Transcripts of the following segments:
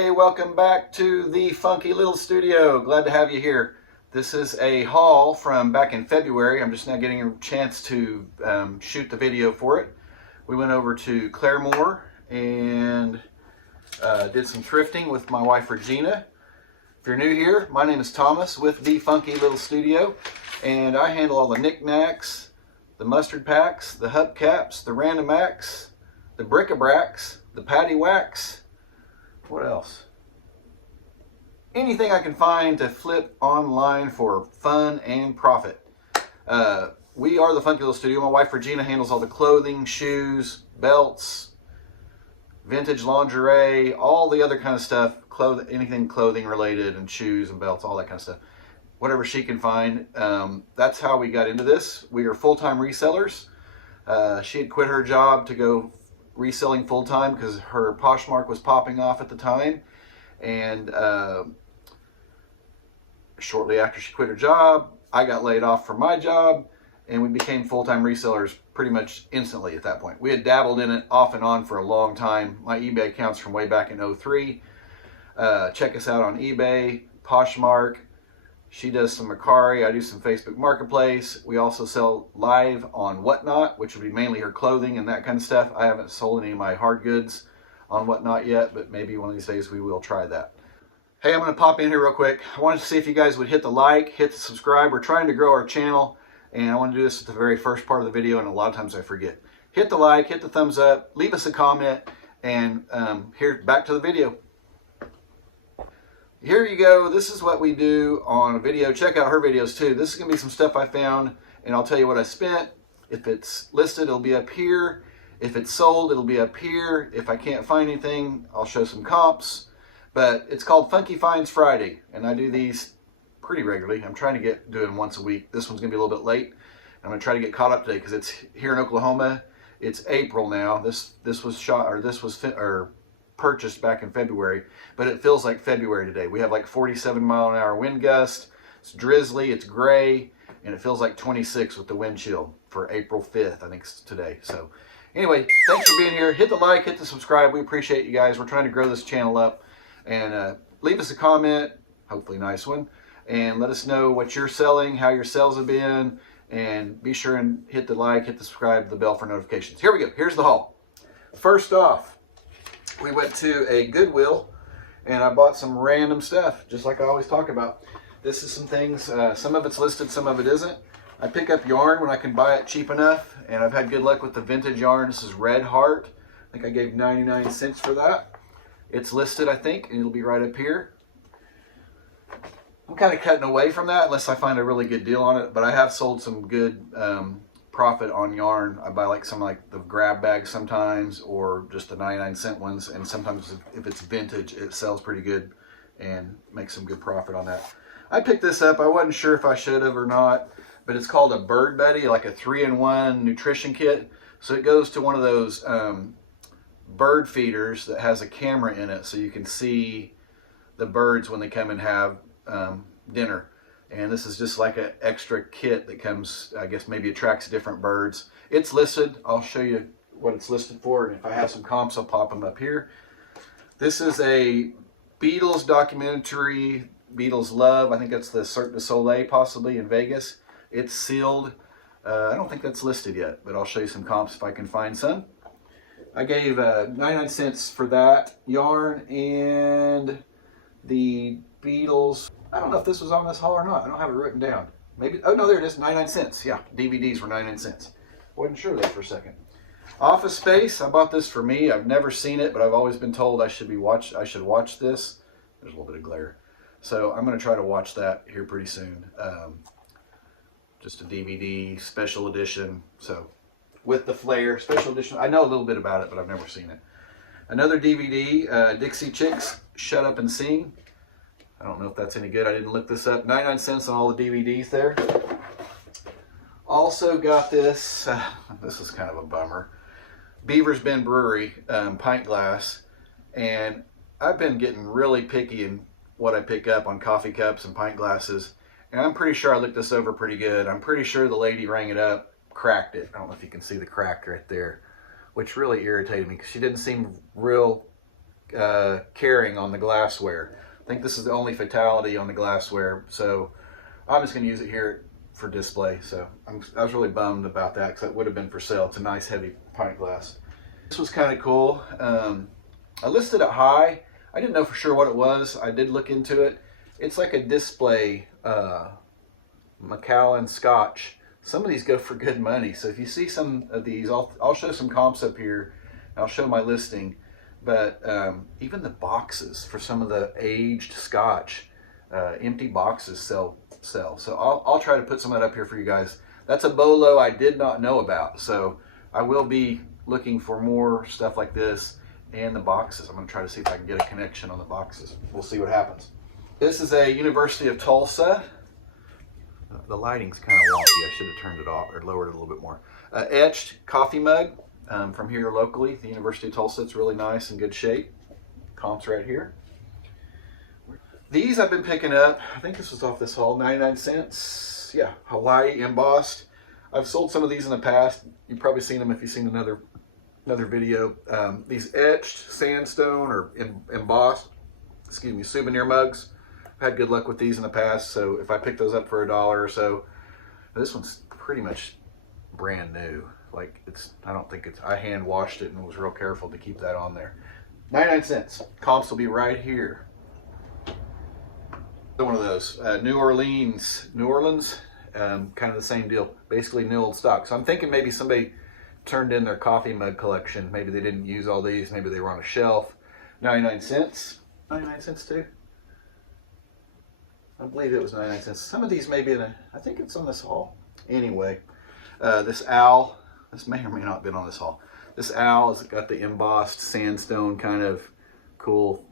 Hey, welcome back to the funky little studio. Glad to have you here. This is a haul from back in February. I'm just now getting a chance to shoot the video for it. We went over to Claremore and did some thrifting with my wife Regina. If you're new here, my name is Thomas with the funky little studio, and I handle all the knickknacks, the mustard packs, the hubcaps, the random acts, the bric-a-bracs, the patty whacks. What else? Anything I can find to flip online for fun and profit. We are the Funky Little Studio. My wife Regina handles all the clothing, shoes, belts, vintage lingerie, all the other kind of stuff, anything clothing related, and shoes and belts, all that kind of stuff. Whatever she can find. That's how we got into this. We are full-time resellers. She had quit her job to go reselling full-time because her Poshmark was popping off at the time, and shortly after she quit her job, I got laid off from my job, and we became full-time resellers pretty much instantly at that point. We had dabbled in it off and on for a long time. My eBay account's from way back in '03. Check us out on eBay, Poshmark. She does some Mercari, I do some Facebook Marketplace. We also sell live on Whatnot, which would be mainly her clothing and that kind of stuff. I haven't sold any of my hard goods on Whatnot yet, but maybe one of these days we will try that. Hey, I'm going to pop in here real quick. I wanted to see if you guys would hit the like, hit the subscribe. We're trying to grow our channel, and I want to do this at the very first part of the video, and a lot of times I forget. Hit the like, hit the thumbs up, leave us a comment, and here, back to the video. Here you go. This is what we do on a video. Check out her videos too. This is going to be some stuff I found, and I'll tell you what I spent. If it's listed, it'll be up here. If it's sold, it'll be up here. If I can't find anything, I'll show some comps. But it's called Funky Finds Friday, and I do these pretty regularly. I'm trying to do it once a week. This one's going to be a little bit late. I'm going to try to get caught up today because it's here in Oklahoma. It's April now. This was purchased back in February, but it feels like February today. We have like 47-mile-an-hour wind gust. It's drizzly, it's gray, and it feels like 26 with the wind chill for April 5th, I think it's today. So anyway, thanks for being here. Hit the like, hit the subscribe. We appreciate you guys. We're trying to grow this channel up, and leave us a comment, hopefully a nice one, and let us know what you're selling, how your sales have been, and be sure and hit the like, hit the subscribe, the bell for notifications. Here we go. Here's the haul. First off, we went to a Goodwill, and I bought some random stuff, just like I always talk about. This is some things, some of it's listed, some of it isn't. I pick up yarn when I can buy it cheap enough, and I've had good luck with the vintage yarn. This is Red Heart. I think I gave 99 cents for that. It's listed, I think, and it'll be right up here. I'm kind of cutting away from that unless I find a really good deal on it, but I have sold some good profit on yarn. I buy like some like the grab bags sometimes, or just the 99-cent ones, and sometimes if it's vintage it sells pretty good and makes some good profit on that. I picked this up. I wasn't sure if I should have or not, but it's called a Bird Buddy, like a 3-in-1 nutrition kit. So it goes to one of those bird feeders that has a camera in it, so you can see the birds when they come and have dinner. And this is just like an extra kit that comes, I guess maybe attracts different birds. It's listed. I'll show you what it's listed for, and if I have some comps, I'll pop them up here. This is a Beatles documentary, Beatles Love. I think that's the Cirque du Soleil, possibly, in Vegas. It's sealed. I don't think that's listed yet, but I'll show you some comps if I can find some. I gave 99 cents for that yarn, and the Beatles, I don't know if this was on this haul or not. I don't have it written down. Maybe, oh no, there it is, 99 cents. Yeah, DVDs were 99 cents. Wasn't sure there for a second. Office Space, I bought this for me. I've never seen it, but I've always been told I should watch this. There's a little bit of glare. So I'm going to try to watch that here pretty soon. Just a DVD, special edition. So with the flare, special edition. I know a little bit about it, but I've never seen it. Another DVD, Dixie Chicks, Shut Up and Sing. I don't know if that's any good. I didn't look this up. 99 cents on all the DVDs there. Also got this. This is kind of a bummer. Beaver's Bend Brewery pint glass. And I've been getting really picky in what I pick up on coffee cups and pint glasses. And I'm pretty sure I looked this over pretty good. I'm pretty sure the lady rang it up, cracked it. I don't know if you can see the crack right there, which really irritated me because she didn't seem real carrying on the glassware. I think this is the only fatality on the glassware, so I'm just going to use it here for display. So I was really bummed about that because that would have been for sale. It's a nice heavy pint glass. This was kind of cool. I listed it high. I didn't know for sure what it was. I did look into it. It's like a display Macallan Scotch. Some of these go for good money. So if you see some of these, I'll show some comps up here. I'll show my listing. But even the boxes for some of the aged Scotch, empty boxes sell. So I'll try to put some of that up here for you guys. That's a bolo I did not know about. So I will be looking for more stuff like this and the boxes. I'm going to try to see if I can get a connection on the boxes. We'll see what happens. This is a University of Tulsa. The lighting's kind of wonky. I should have turned it off or lowered it a little bit more. Etched coffee mug from here locally, the University of Tulsa. It's really nice and good shape. Comps right here. These I've been picking up. I think this was off this haul, 99 cents. Yeah, Hawaii embossed. I've sold some of these in the past. You've probably seen them if you've seen another video. These etched sandstone or embossed, souvenir mugs. I've had good luck with these in the past, so if I pick those up for $1 or so, this one's pretty much brand new. Like I don't think I hand washed it and was real careful to keep that on there. 99 cents. Comps will be right here. One of those New Orleans, kind of the same deal. Basically new old stock. So I'm thinking maybe somebody turned in their coffee mug collection. Maybe they didn't use all these. Maybe they were on a shelf. 99 cents. 99 cents too. I believe it was 99 cents. Some of these may be I think it's on this haul. Anyway, this owl. This may or may not have been on this haul. This owl has got the embossed sandstone kind of cool.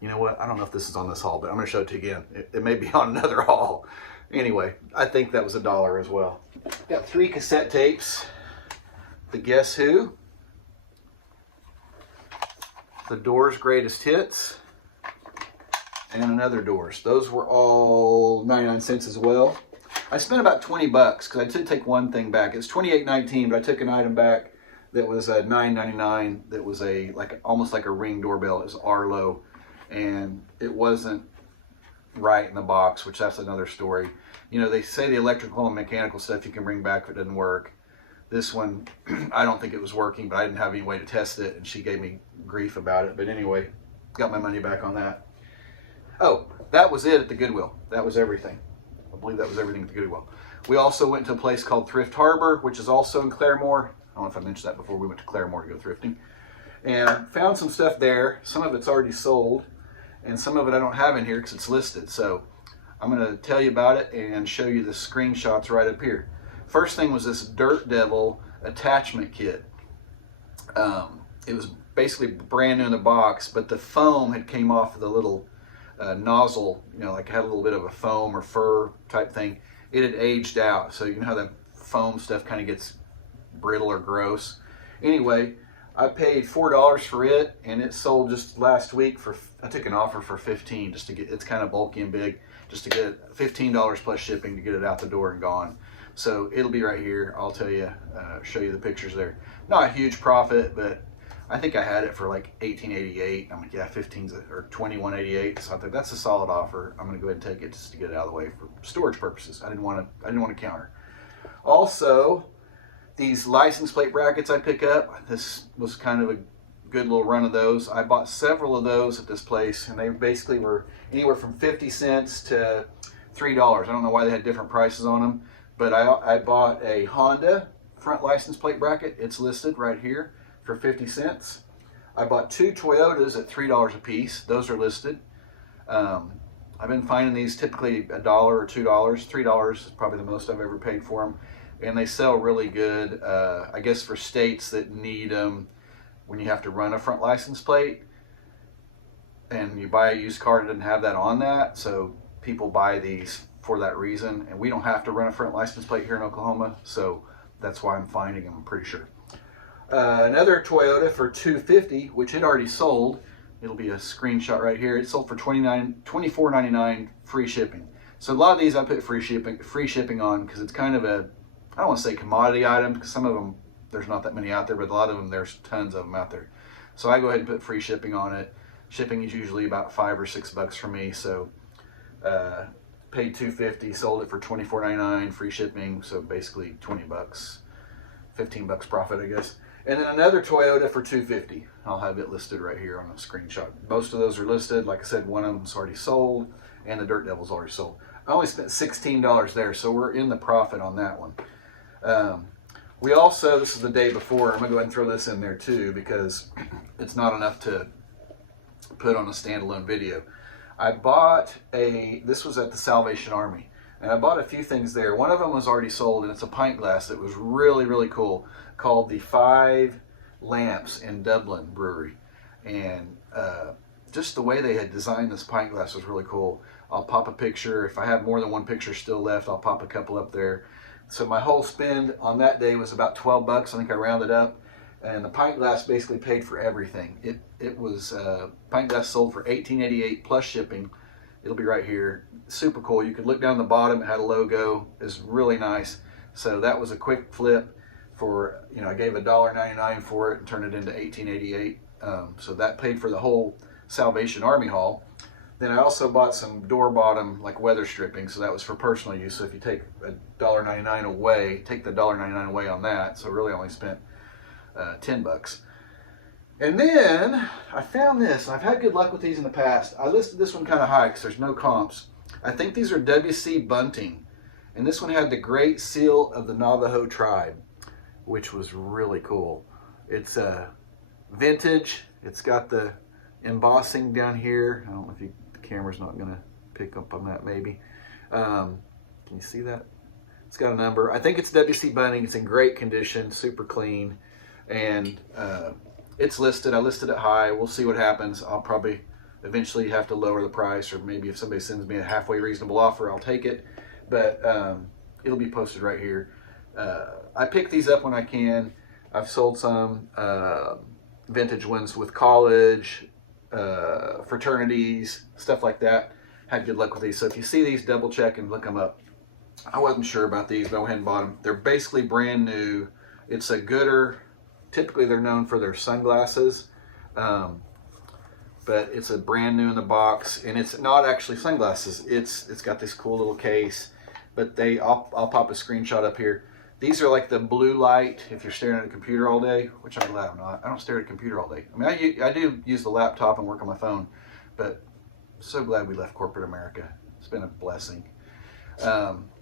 You know what? I don't know if this is on this haul, but I'm going to show it to you again. It may be on another haul. Anyway, I think that was $1 as well. Got 3 cassette tapes. The Guess Who. The Doors Greatest Hits. And another Doors. Those were all 99 cents as well. I spent about 20 bucks because I did take one thing back. It's $28.19, but I took an item back that was $9.99. That was almost like a Ring doorbell. It was Arlo. And it wasn't right in the box, which that's another story. You know, they say the electrical and mechanical stuff you can bring back if it doesn't work. This one, I don't think it was working, but I didn't have any way to test it, and she gave me grief about it. But anyway, got my money back on that. Oh, that was it at the Goodwill. That was everything. I believe that was everything at the Goodwill. We also went to a place called Thrift Harbor, which is also in Claremore. I don't know if I mentioned that before. We went to Claremore to go thrifting. And found some stuff there. Some of it's already sold. And some of it I don't have in here because it's listed. So I'm going to tell you about it and show you the screenshots right up here. First thing was this Dirt Devil attachment kit. It was basically brand new in the box, but the foam had came off of the little nozzle, you know, like had a little bit of a foam or fur type thing. It had aged out. So you know how the foam stuff kind of gets brittle or gross. Anyway, I paid $4 for it, and it sold just last week I took an offer for $15 just to get, it's kind of bulky and big, just to get $15 plus shipping to get it out the door and gone. So it'll be right here. I'll tell you, show you the pictures there. Not a huge profit, but I think I had it for like $18.88. I'm like, yeah, 15's or $21.88. So I think that's a solid offer. I'm gonna go ahead and take it just to get it out of the way for storage purposes. I didn't want to counter. Also, these license plate brackets I pick up, this was kind of a good little run of those. I bought several of those at this place, and they basically were anywhere from 50 cents to $3. I don't know why they had different prices on them, but I bought a Honda front license plate bracket. It's listed right here for 50 cents. I bought 2 Toyotas at $3 a piece. Those are listed. I've been finding these typically $1 or $2. $3 is probably the most I've ever paid for them. And they sell really good, I guess for states that need them when you have to run a front license plate. And you buy a used car, it doesn't have that on that. So people buy these for that reason. And we don't have to run a front license plate here in Oklahoma. So that's why I'm finding them, I'm pretty sure. Another Toyota for $250, which it already sold. It'll be a screenshot right here. It sold for $24.99 free shipping. So a lot of these I put free shipping on because it's kind of I don't want to say commodity item because some of them, there's not that many out there, but a lot of them, there's tons of them out there. So I go ahead and put free shipping on it. Shipping is usually about $5 or $6 for me. So paid $2.50, sold it for $24.99, free shipping. So basically $20, $15 profit, I guess. And then another Toyota for $2.50. I'll have it listed right here on a screenshot. Most of those are listed. Like I said, one of them's already sold, and the Dirt Devil's already sold. I only spent $16 there, so we're in the profit on that one. We also, this is the day before, I'm going to go ahead and throw this in there too, because it's not enough to put on a standalone video. I bought this was at the Salvation Army, and I bought a few things there. One of them was already sold, and it's a pint glass that was really, really cool, called the 5 Lamps in Dublin Brewery. And just the way they had designed this pint glass was really cool. I'll pop a picture. If I have more than one picture still left, I'll pop a couple up there. So my whole spend on that day was about $12. I think I rounded up. And the pint glass basically paid for everything. It was pint glass sold for $18.88 plus shipping. It'll be right here. Super cool. You could look down the bottom. It had a logo. It's really nice. So that was a quick flip for, you know, I gave $1.99 for it and turned it into $18.88. So that paid for the whole Salvation Army haul. Then I also bought some door bottom, like weather stripping, so that was for personal use. So if you take $1.99 away, take the $1.99 away on that. So really only spent $10. And then I found this. I've had good luck with these in the past. I listed this one kind of high because there's no comps. I think these are WC bunting. And this one had the Great Seal of the Navajo Tribe, which was really cool. It's vintage. It's got the embossing down here. I don't know if the camera's not going to pick up on that maybe. Can you see that? It's got a number. I think it's WC bunting. It's in great condition, super clean. And it's listed. I listed it high. We'll see what happens. I'll probably eventually have to lower the price, or maybe if somebody sends me a halfway reasonable offer, I'll take it. But it'll be posted right here. I pick these up when I can. I've sold some vintage ones with college, fraternities, stuff like that. Had good luck with these. So if you see these, double check and look them up. I wasn't sure about these, but I went ahead and bought them. They're basically brand new. It's a gooder. Typically they're known for their sunglasses, but it's a brand new in the box, and it's not actually sunglasses. It's got this cool little case, but I'll pop a screenshot up here. These are like the blue light if you're staring at a computer all day, which I'm glad I'm not. I don't stare at a computer all day. I mean, I do use the laptop and work on my phone, but so glad we left corporate America. It's been a blessing.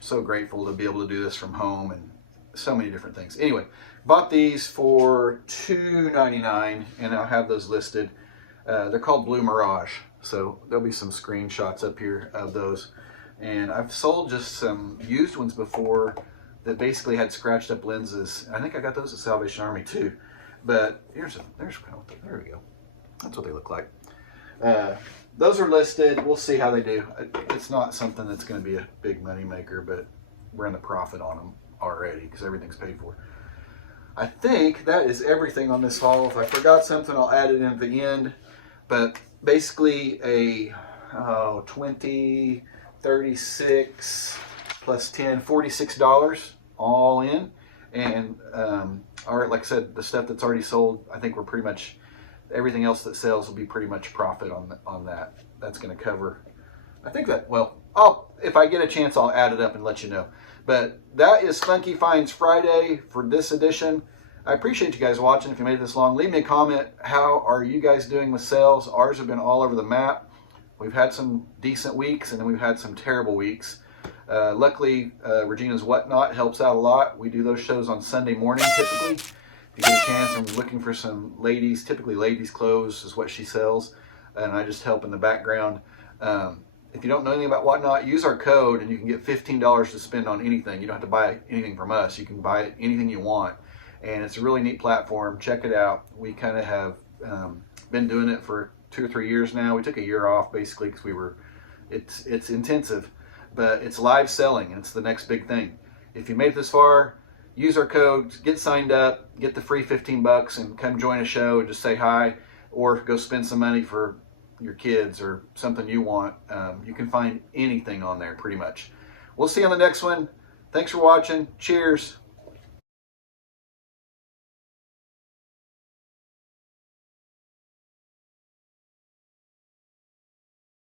So grateful to be able to do this from home and so many different things. Anyway, bought these for $2.99, and I'll have those listed. They're called Blue Mirage, so there'll be some screenshots up here of those. And I've sold just some used ones before that basically had scratched up lenses. I think I got those at Salvation Army too. But there's kind of, there we go. That's what they look like. Those are listed. We'll see how they do. It's not something that's going to be a big money maker, but we're in the profit on them already because everything's paid for. I think that is everything on this haul. If I forgot something, I'll add it in at the end. But basically a 20, 36 plus 10, $46 all in. And all right, like I said, the stuff that's already sold, I think we're pretty much, everything else that sells will be pretty much profit on that. That's going to cover, I think that, well, if I get a chance, I'll add it up and let you know. But that is Funky Finds Friday for this edition. I appreciate you guys watching. If you made it this long, leave me a comment. How are you guys doing with sales? Ours have been all over the map. We've had some decent weeks, and then we've had some terrible weeks. Luckily, Regina's Whatnot helps out a lot. We do those shows on Sunday morning typically. If you get a chance, I'm looking for some ladies, typically ladies' clothes is what she sells, and I just help in the background. If you don't know anything about Whatnot, use our code and you can get $15 to spend on anything. You don't have to buy anything from us. You can buy anything you want. And it's a really neat platform. Check it out. We kind of have been doing it for 2 or 3 years now. We took a year off basically because it's intensive, but it's live selling and it's the next big thing. If you made it this far, use our code, get signed up, get the free $15 and come join a show and just say hi, or go spend some money for your kids or something you want. You can find anything on there pretty much. We'll see you on the next one. Thanks for watching. Cheers.